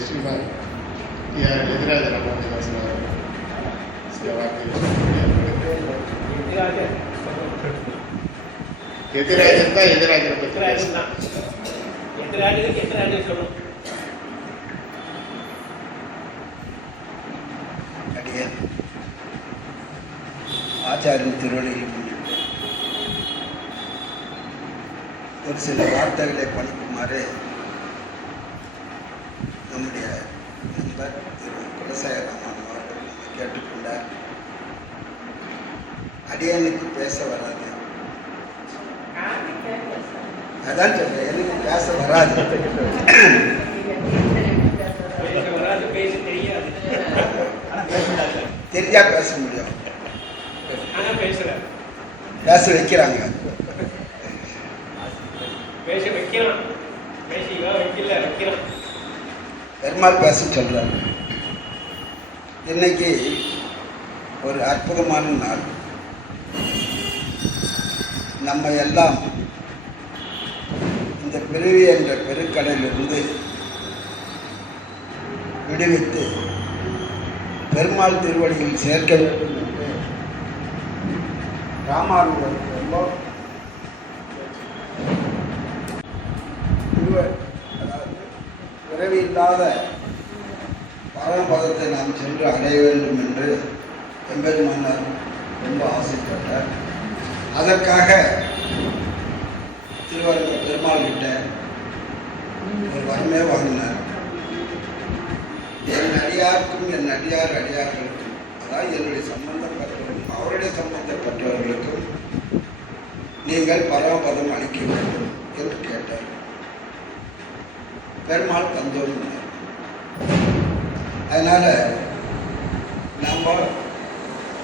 ஸ்ரீமான் யார் எதிராஜ ராமதாசன் அவர் சில வார்த்தைகள் எதிராஜன் தான் எதிராஜனை பற்றி எத்திராஜன் தான் எத்திராஜனுக்கு எத்திராஜன் சொல்லணும் அடியேன் ஆச்சாரியன் திருவள்ளியில் முன்னிட்டு ஒரு சில வார்த்தைகளை படிக்குமாறு நம்முடைய நண்பர் திரு குலசேகரன் அவர்கள் கேட்டுக்கொண்டார் அடியனுக்கு பேச வராது. அதான் சொல்றேன் எனக்கு பேச வராது. பேச தெரிஞ்சா பேச முடியும். பேச வைக்கிறாங்க. பெருமாள் பேச சொல்கிறாங்க இன்னைக்கு ஒரு அற்புதமான நாள். நம்ம எல்லாம் இந்த பிரிவு என்ற பெருக்கடையிலிருந்து விடுவித்து பெருமாள் திருவடியில் சேர்க்க வேண்டும் என்று ராமானுஜர் ரொம்ப திருவ- அதாவது பிறவி இல்லாத பரமபதத்தை நாம் சென்று அடைய வேண்டும் என்று எம்பெருமானார் ரொம்ப ஆசைப்பட்டார். அதற்காக திருவரங்க பெருமாள் கிட்ட ஒரு வரமே வாங்கினார். என் அடியாருக்கும் என் அடியார் அடியார்களுக்கும் அதாவது என்னுடைய சம்பந்தப்பட்டவர்களுக்கும் அவருடைய சம்பந்தப்பட்டவர்களுக்கும் நீங்கள் பரமபதம் அளிக்க வேண்டும் என்று கேட்டார். பெருமாள் தந்தோம் அதனால நம்ம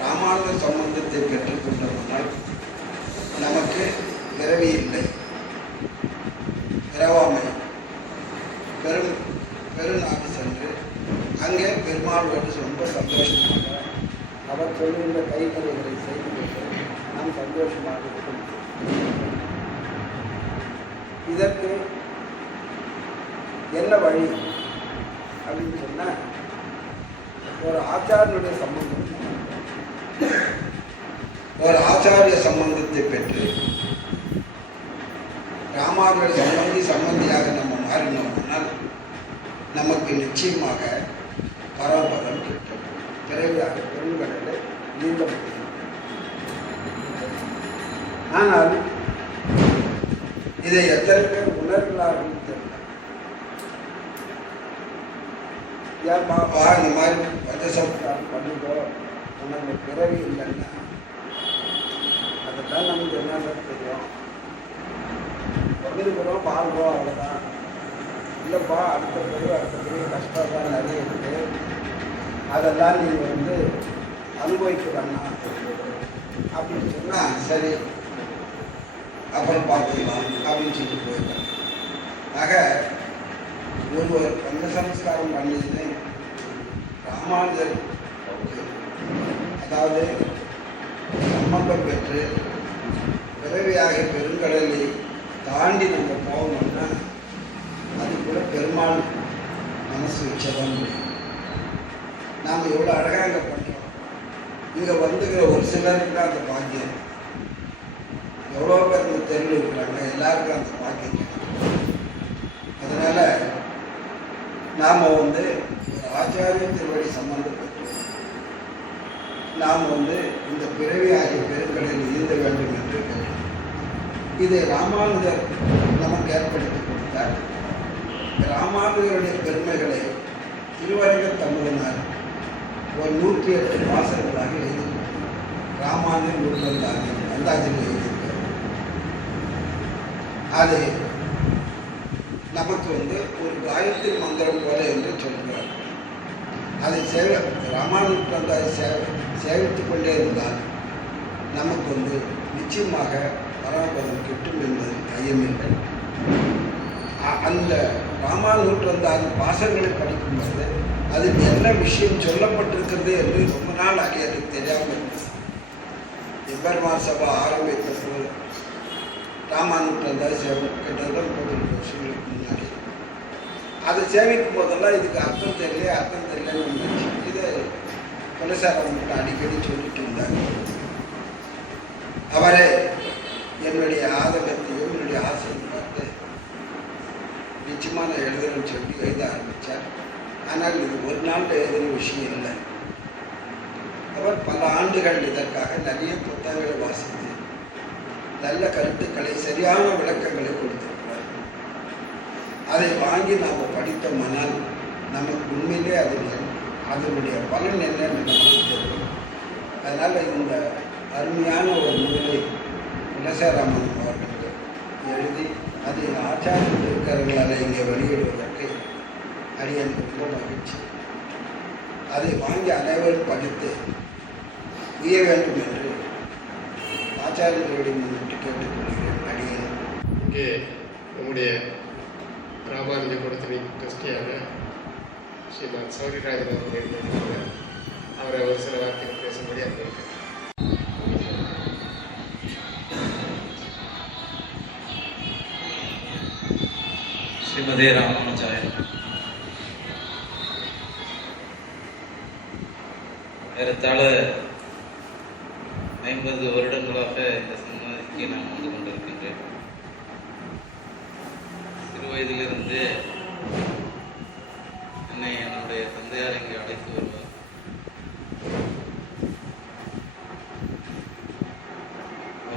ராமானுஜ சம்பந்தத்தை பெற்றுக்கொண்டோம்னால் நமக்கு பிறவி இல்லை. பிறவாமை. பெரும் பெருநாடு சென்று அங்கே பெருமாளோடு ரொம்ப சந்தோஷமாக அவர் சொல்லுகின்ற கைகளைகளை செய்து கொண்டு நாம் சந்தோஷமாக இருக்கும் இதற்கு என்ன வழி? அப்படின்னு சொன்னால் ஒரு ஆச்சாரியனுடைய சம்பந்தம். ஒரு ஆச்சாரிய சம்பந்தத்தை பெற்று ராமாவிட சம்பந்தி சம்பந்தியாக நம்ம மாறினோம்னால் நமக்கு நிச்சயமாக பரம்பரம் கிட்டும் பிறவியாக பெருங்கடலை நீந்த முடியும் ஆனால் இதை எத்தனை பேர் உணர்கிறார்கள் தெரியல ஏன்பா வா இந்த மாதிரி பஞ்சசம்ஸ்காரம் பண்ணிக்கோ உனக்கு பிறவி இல்லைன்னா அதுதான் நமக்கு என்ன தெரியும் பிறந்திருக்கிறோம் வாழ்றோம் அவ்வளோதான் இல்லைப்பா அடுத்த பிறகு அடுத்த பிறகு கஷ்டம் தான் நிறைய இருக்குது அதெல்லாம் நீ வந்து அனுபவிக்க வேணாம் அப்படின்னு சொன்னால் சரி அப்புறம் பார்த்துக்கலாம் அப்படின்னு சொல்லிட்டு போயிட்டேன் ஆக ஒருவர் பஞ்ச சமஸ்காரம் பண்ணியது ராமானுஜர் அதாவது சம்பந்தம் பெற்று பிறவியாக பெருங்கடலை தாண்டி நம்ம போகணும்னா அது கூட பெருமாள் மனசு வச்சதான் நாம் எவ்வளோ அழகாக இங்கே பண்ணுறோம் இங்கே வந்துக்கிற ஒரு சிலருக்கு தான் அந்த பாக்கியம் எவ்வளோ பேர் இந்த தெருவில் இருக்கிறாங்க எல்லாருக்கும் அந்த பாக்கியம் அதனால் நாம் வந்து ஆச்சாரிய திருவடி சம்பந்தப்பட்டு நாம் வந்து இந்த பிறவி ஆகிய பெருங்களில் இருந்த வேண்டும் என்று இதை ராமானுஜர் நமக்கு ஏற்படுத்தி கொடுத்தார். ராமானுஜருடைய பெருமைகளை திருவரங்க தமிழனார் ஒரு நூற்றி எட்டு மாசங்களாக எழுதி ராமானுஜர் நூற்றந்தாங்க அந்தாஜில் எழுதியிருக்கார் அது நமக்கு வந்து ஒரு காயத்ரி மந்திரம் போல என்று சொல்கிறார். அதை சேவை ராமானுஜருக்கு வந்து அதை சேவை சேவித்து கொண்டே இருந்தால் நமக்கு வந்து நிச்சயமாக பரமபதம் கிட்டும் என்பது ஐயமில்லை அந்த ராமானுஜர் வந்து அந்த பாசங்களை படிக்கும்போது அதில் என்ன விஷயம் சொல்லப்பட்டிருக்கிறது என்று ரொம்ப நாள் அது எனக்கு தெரியாமல் இருந்தது. எம்பெருமான் சபா ஆரம்பித்த போது ராமானுஜர் சேவை கிட்டத்தட்ட முப்பது வருஷங்களுக்கு முன்னாடி. அதை சேமிக்கும் போதெல்லாம் இதுக்கு அர்த்தம் தெரியல அர்த்தம் தெரியலன்னு வந்துச்சு இதை குலசாரம் அடிக்கடி சொல்லிட்டு இருந்தாங்க. அவரே என்னுடைய ஆதங்கத்தையும் என்னுடைய ஆசையும் பார்த்து நிச்சயமாக நான் எழுதுறேன்னு சொல்லி எழுத ஆரம்பித்தார் ஆனால் இது ஒரு நாள் எழுதுன விஷயம் இல்லை. அவர் பல ஆண்டுகள் இதற்காக நிறைய புத்தகங்களை வாசித்து நல்ல கருத்துக்களை சரியான விளக்கங்களை கொடுத்திருக்கிறார். அதை வாங்கி நாம் படித்தோமானால் நமக்கு உண்மையிலே அது அதனுடைய பலன் என்னன்னு நமக்கு தெரியும். அதனால் இந்த அருமையான ஒரு நூலை குலசாராமன் அவர்களுக்கு எழுதி அது ஆச்சாரிய இருக்கிறவங்களால் இங்கே வெளியிடுவதற்கு அரியன் ரொம்ப மகிழ்ச்சி. அதை வாங்கி அனைவரும் படித்து உய வேண்டும் என்று ஆச்சாரியர்களிடம் முன்னிட்டு கேட்டுக்கொள்கிறேன் அடியேன் இங்கே நம்முடைய ராமானுஜ குடத்தின் ட்ரஸ்டியான ஸ்ரீமான் சௌரிராஜன் அவர்கள் அவரை ஒரு சில வார்த்தைகள் பேசும்படி அங்கே ஸ்ரீமதே ராமானுஜாய ஏறத்தாழ ஐம்பது இந்த சன்னதிக்கு நான் வந்து கொண்டிருக்கின்றேன் சிறு வயதிலிருந்து என்னை என்னுடைய தந்தையார் இங்கே அழைத்து வருவார்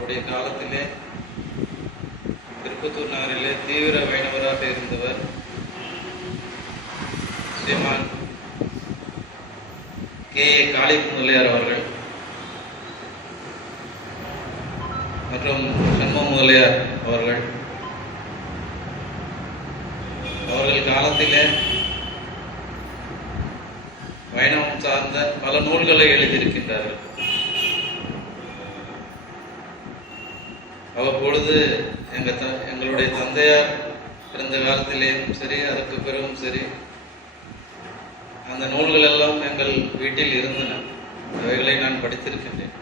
அவருடைய காலத்திலே திருப்பத்தூர் நகரிலே தீவிர வைணவராக இருந்தவர் ஸ்ரீமான் கே. ஏ. காளிமுதலியார் அவர்கள். மற்றும் சண்ம முதலியார் அவர்கள். அவர்கள் காலத்திலே வைணவம் சார்ந்த பல நூல்களை எழுதியிருக்கின்றார்கள். அவ்வப்பொழுது எங்க த எங்களுடைய தந்தையார் இருந்த காலத்திலேயும் சரி அதற்கு பிறகும் சரி அந்த நூல்கள் எல்லாம் எங்கள் வீட்டில் இருந்தன. அவைகளை நான் படித்திருக்கின்றேன்.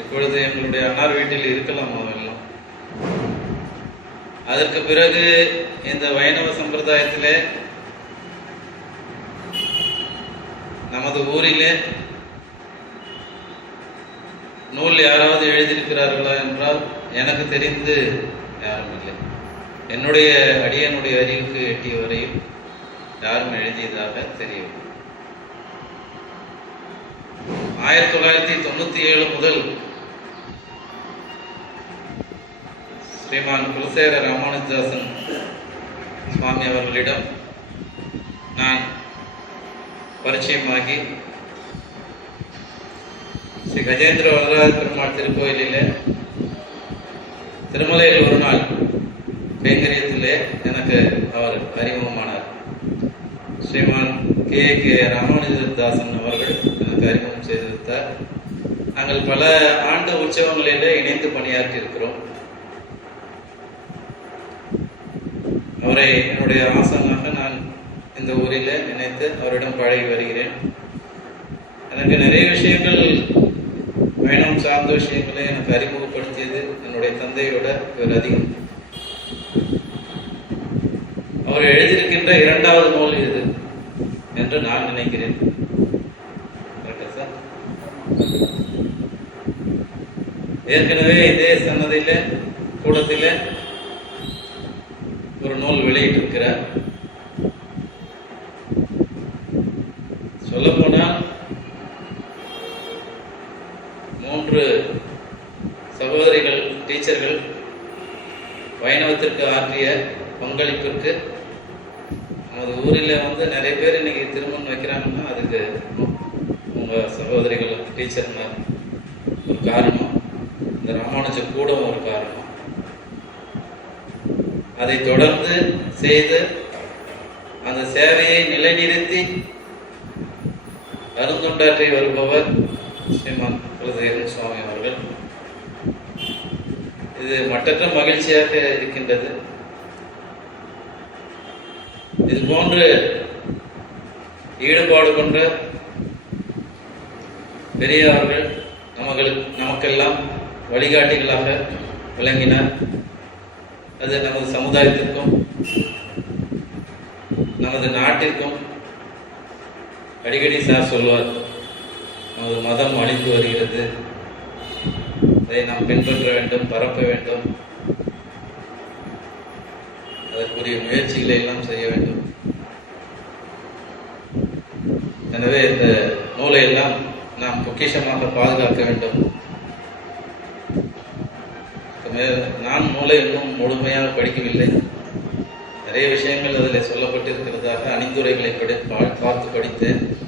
இப்பொழுது எங்களுடைய அன்னார் வீட்டில் இருக்கலாம் அவெல்லாம் அதற்கு பிறகு இந்த வைணவ சம்பிரதாயத்திலே நமது ஊரிலே நூல் யாராவது எழுதியிருக்கிறார்களா என்றால் எனக்கு தெரிந்து யாரும் இல்லை. என்னுடைய அடியனுடைய அறிவுக்கு எட்டிய வரையில் யாரும் எழுதியதாக தெரியவில்லை. ஆயிரத்தி தொள்ளாயிரத்தி தொண்ணூத்தி ஏழு முதல் ஸ்ரீமான் குலசேகர ராமானுஜாசன் சுவாமி அவர்களிடம் நான் பரிச்சயமாகி கஜேந்திர வரதராஜ பெருமாள் திருக்கோயிலிலே திருமலையில் ஒரு நாள் கைங்கரியத்திலே எனக்கு அவர் அறிமுகமானார். ஸ்ரீமான் கே. கே. ராமானுஜதாசன் அவர்கள் எனக்கு அறிமுகம் செய்திருத்தார் நாங்கள் பல ஆண்டு உற்சவங்களிலே இணைந்து பணியாற்றி இருக்கிறோம். அவரை என்னுடைய ஆசனாக நான் இந்த ஊரில் நினைத்து அவரிடம் பழகி வருகிறேன். எனக்கு நிறைய விஷயங்கள் பயணம் சார்ந்த விஷயங்களை எனக்கு அறிமுகப்படுத்தியது என்னுடைய தந்தையோட இவர் அதிகம். அவர் எழுதியிருக்கின்ற இரண்டாவது நூல் இது என்று நான் நினைக்கிறேன். ஏற்கனவே இதே சன்னதியில கூடத்தில ஒரு நூல் வெளியிட்டிருக்கிறார் சொல்ல போனால் மூன்று சகோதரிகள் டீச்சர்கள் வைணவத்திற்கு ஆற்றிய பங்களிப்பிற்கு நமது ஊரில் வந்து நிறைய பேர் இன்னைக்கு திருமணம் வைக்கிறாங்கன்னா அதுக்கு உங்க சகோதரிகள் டீச்சருங்க ஒரு காரணம். இந்த ராமானுஜ கூடம் ஒரு காரணம். அதை தொடர்ந்து செய்து அந்த சேவையை நிலைநிறுத்தி அருந்தொண்டாற்றி வருபவர் ஸ்ரீமான் குலதேவன் சுவாமி அவர்கள். இது மட்டற்ற மகிழ்ச்சியாக இருக்கின்றது. இது போன்று ஈடுபாடு கொண்ட பெரியவர்கள் நமக்கு நமக்கெல்லாம் வழிகாட்டிகளாக விளங்கினார். அது நமது சமுதாயத்திற்கும் நமது நாட்டிற்கும் அடிக்கடி சார் சொல்வார். நமது மதம் அழிந்து வருகிறது. அதை நாம் பின்பற்ற வேண்டும் பரப்ப வேண்டும். அதற்குரிய முயற்சிகளை எல்லாம் செய்ய வேண்டும். எனவே இந்த நூலை எல்லாம் நாம் பொக்கிஷமாக பாதுகாக்க வேண்டும். நான் நூலை இன்னும் முழுமையாக படிக்கவில்லை. நிறைய விஷயங்கள் அதில் சொல்லப்பட்டிருக்கிறதாக அணிந்துரைகளை படி பா- பார்த்து படித்தேன்.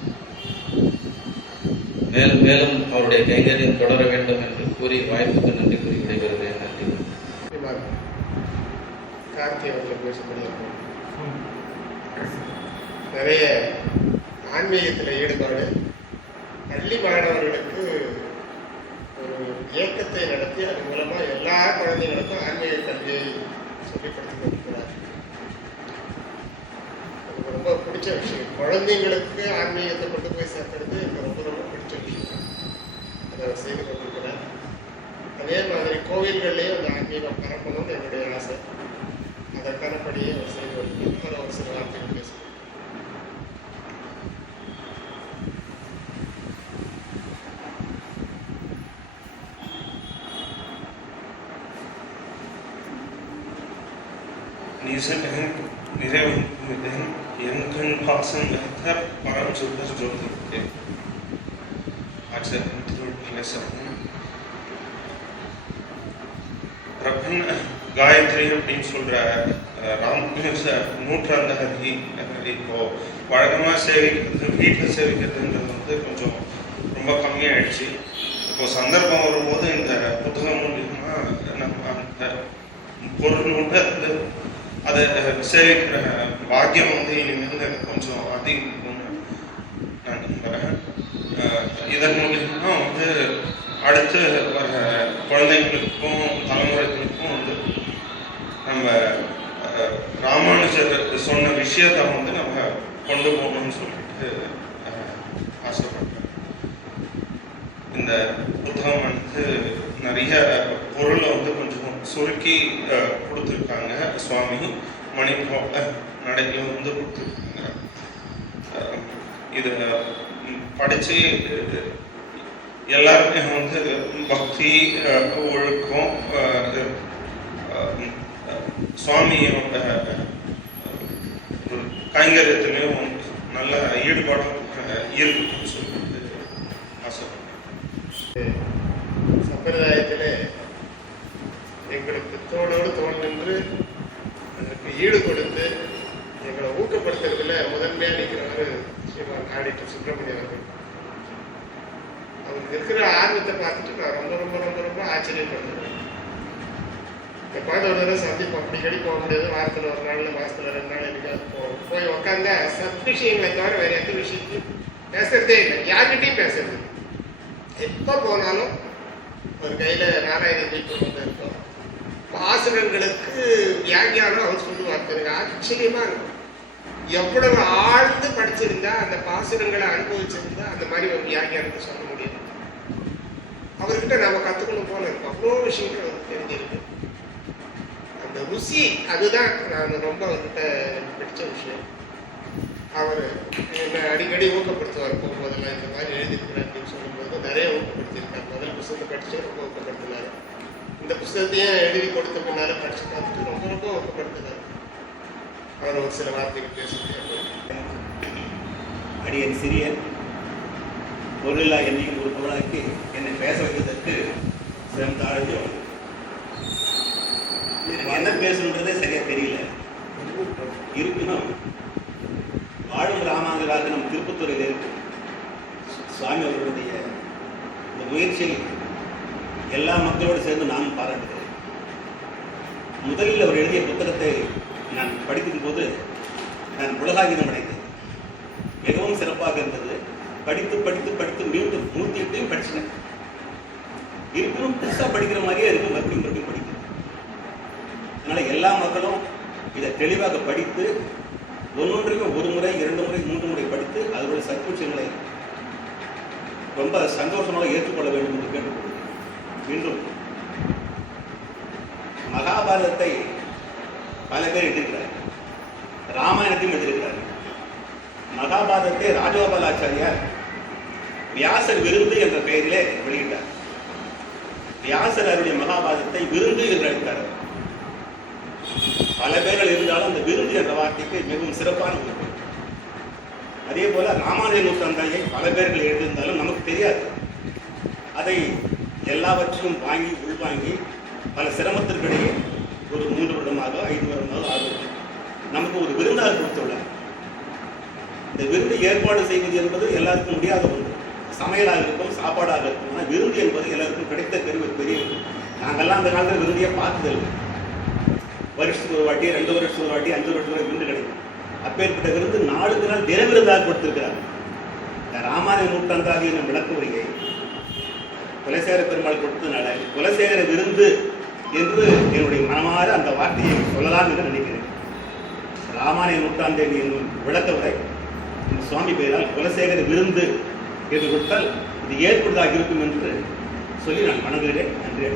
மேலும் மேலும் அவருடைய கைங்கரியம் தொடர வேண்டும் என்று கூறி வாய்ப்புக்கு நன்றி கூறி விடைபெறுகிறேன். நன்றி. கார்த்தி அவர்கள் பேசும்படி நிறைய ஆன்மீகத்தில் ஈடுபாடு. பள்ளி மாணவர்களுக்கு ஒரு இயக்கத்தை நடத்தி அது மூலமாக எல்லா குழந்தைகளுக்கும் ஆன்மீக கல்வியை சொல்லிக் கொடுத்து கொண்டிருக்கிறார் ரொம்ப பிடிச்ச விஷயம். குழந்தைங்களுக்கு ஆன்மீகத்தை கொண்டு போய் சேர்க்கறது எனக்கு ரொம்ப ரொம்ப பிடிச்ச விஷயம். அதை அவர் செய்து கொண்டிருக்கிறேன் அதே மாதிரி கோவில்கள்லேயும் அந்த ஆன்மீகம் பரப்பணும்னு என்னுடைய ஆசை. அதற்கான கரப்படியே அவர் செய்து வருகிறார் ஒரு சில வார்த்தைகள் பேசுவார். நிசகன் இலசம் பிரபன் காயத்ரி அப்படின்னு சொல்ற அஹ், ராமகிருஷ்ண நூற்றாண்டு இப்போ வழக்கமாக சேவிக்கிறது வீட்டில் சேவிக்கிறதுன்றது வந்து கொஞ்சம் ரொம்ப கம்மியாயிடுச்சு இப்போ சந்தர்ப்பம் வரும்போது இந்த புத்தகம் மூலியமா நம்ம அந்த பொருள் உண்டு அது அதை சேவிக்கிற பாக்கியம் வந்து இனிமேல் எனக்கு கொஞ்சம் அதிகம் இதன் மூலியமா வந்து அடுத்து வர குழந்தைங்களுக்கும் தலைமுறைகளுக்கும் வந்து நம்ம ராமானுஜர் சொன்ன விஷயத்தை வந்து நம்ம கொண்டு போகணும்னு சொல்லிட்டு ஆசைப்படுறேன் இந்த புத்தகம் வந்து நிறைய பொருளை வந்து கொஞ்சம் சுருக்கி கொடுத்துருக்காங்க. சுவாமி மணிப்போட நடையில வந்து கொடுத்துருக்காங்க. அஹ், இதை படித்து எல்லாருமே வந்து பக்தி ஒழுக்கம் சுவாமியோட அஹ், ஒரு கைங்கரியத்திலையும் நல்ல ஈடுபாடும் இருக்குன்னு சொல்லிட்டு ஆசைப்படுறேன் சம்பிரதாயத்திலே எங்களுக்கு தோளோடு தோல் நின்று அதற்கு ஈடு கொடுத்து எங்களை ஊக்கப்படுத்துறதுல முதன்மையாக நிற்கிறவர் ஸ்ரீமான் ஆடிட்டர் சுப்பிரமணியம் அவர்கள் அவருக்கு இருக்கிற ஆர்வத்தை பார்த்துட்டு நான் ரொம்ப ரொம்ப ரொம்ப ரொம்ப ஆச்சரியப்படுறேன். எப்பாவது ஒரு தடவை சந்திப்போம். அடிக்கடி போக முடியாது. வாரத்தில் ஒரு நாள் மாசத்துல ரெண்டு நாள் என்னைக்காவது போவோம். போய் உட்காந்தா சத் விஷயங்களை தவிர வேற எந்த விஷயத்தையும் பேசுறதே இல்லை. யார்கிட்டையும் பேசுறது எப்போ போனாலும் ஒரு கையில நாராயண தீபம் வந்து இருக்கும் பாசுரங்களுக்கு வியாக்கியானம் அவர் சொல்லுவார் எனக்கு ஆச்சரியமா இருக்கும். எவ்வளவு ஆழ்ந்து படிச்சிருந்தா அந்த பாசுரங்களை அனுபவிச்சிருந்தா அந்த மாதிரி ஒரு வியாக்கியானத்தை சொல்ல முடியாது அவர்கிட்ட நம்ம கத்துக்கணும் போல இருக்கும் அவ்வளோ விஷயங்கள் அவருக்கு தெரிஞ்சிருக்கு. அந்த ருசி அதுதான் நான் ரொம்ப அவர்கிட்ட பிடிச்ச விஷயம். அவர் என்னை அடிக்கடி ஊக்கப்படுத்துவார் போகும்போதெல்லாம் இந்த மாதிரி எழுதியிருக்கிறேன் அப்படின்னு சொல்லும்போது நிறைய ஊக்கப்படுத்தியிருக்கார். முதல் புத்தகத்தை படிச்சு ரொம்ப ஊக்கப்படுத்தினார். இந்த புத்தகத்தையும் எழுதி கொடுத்த பின்னால படிச்சு பார்த்துட்டு ரொம்ப ரொம்ப ஊக்கப்படுத்தினார். அவர் ஒரு சில வார்த்தைகள் பேசிட்டு அடியன் சிறியன் பொருளில்லா என்னையும் ஒரு பொருளாக்கி என்னை பேச வைத்ததற்கு சிறந்த தாழ்ந்தோம் என்ன பேசணுன்றதே சரியா தெரியல. இருக்கணும் வாழும் ராமாங்கராக நம் திருப்பத்தூரில் இருக்கும் சுவாமி அவர்களுடைய இந்த முயற்சியை எல்லா மக்களோடு சேர்ந்து நானும் பாராட்டுகிறேன். முதலில் அவர் எழுதிய புத்தகத்தை நான் படிக்கும் போது நான் உலகாகிதம் அடைந்தேன். மிகவும் சிறப்பாக இருந்தது. படித்து படித்து படித்து மீண்டும் நூற்றி எட்டையும் படிச்சிட்டேன். இருப்பினும் புதுசாக படிக்கிற மாதிரியே இருக்கு மறுபடியும் மறுபடியும் படிக்கிறேன் அதனால எல்லா மக்களும் இதை தெளிவாக படித்து ஒவ்வொன்றையும் ஒரு முறை இரண்டு முறை மூன்று முறை படித்து அதனுடைய சர்க்குச்சங்களை ரொம்ப சந்தோஷமாக ஏற்றுக்கொள்ள வேண்டும் என்று கேட்டுக்கொள்கிறேன். மீண்டும் மகாபாரதத்தை பல பேர் எழுதியிருக்கிறார் ராமாயணத்தையும் எழுதியிருக்கிறார் மகாபாரதத்தை ராஜகோபாலாச்சாரியார் வியாசர் விருந்து என்ற பெயரிலே வெளியிட்டார். வியாசர் அவருடைய மகாபாரதத்தை விருந்து என்று அழைத்தார். பல பேர்கள் இருந்தாலும் அந்த விருந்து என்ற வார்த்தைக்கு மிகவும் சிறப்பான ஒரு அதே போல ராமானுஜ நூற்றாண்டாயை பல பேர்கள் எழுதியிருந்தாலும் நமக்கு தெரியாது. அதை எல்லாவற்றையும் வாங்கி உள்வாங்கி பல சிரமத்திற்கிடையே ஒரு மூன்று வருடமாக ஐந்து வருடமாக ஆகிறது நமக்கு ஒரு விருந்தாளர் கொடுத்துள்ளார். இந்த விருந்து ஏற்பாடு செய்வது என்பது எல்லாருக்கும் முடியாத ஒன்று. சமையலாக இருக்கும் சாப்பாடாக இருக்கும் ஆனால் விருந்து என்பது எல்லாருக்கும் கிடைத்த பெரிய பெரிய நாங்கெல்லாம் அந்த காலத்தில் விருந்தியை பார்த்ததில்லை. வருஷத்துக்கு ஒரு வாட்டி ரெண்டு வருஷத்துக்கு ஒரு வாட்டி அஞ்சு வருஷத்துக்கு விருந்து கிடைக்கும். அப்பேற்பட்ட விருந்து நாளுக்கு நாள் தின விருந்தாக கொடுத்திருக்கிறார். இந்த ராமாயண நூற்றாண்டாக என்னும் விளக்க உரையை குலசேகர பெருமாள் கொடுத்ததுனால குலசேகர விருந்து என்று என்னுடைய மனமாற அந்த வார்த்தையை சொல்லலாம் என்று நினைக்கிறேன். ராமாயண நூற்றாண்டு என்னும் விளக்க உரை இந்த சுவாமி பெயரால் குலசேகர விருந்து என்று கொடுத்தால் இது ஏற்படுவதாக இருக்கும் என்று சொல்லி நான் வணங்குகிறேன் நன்றி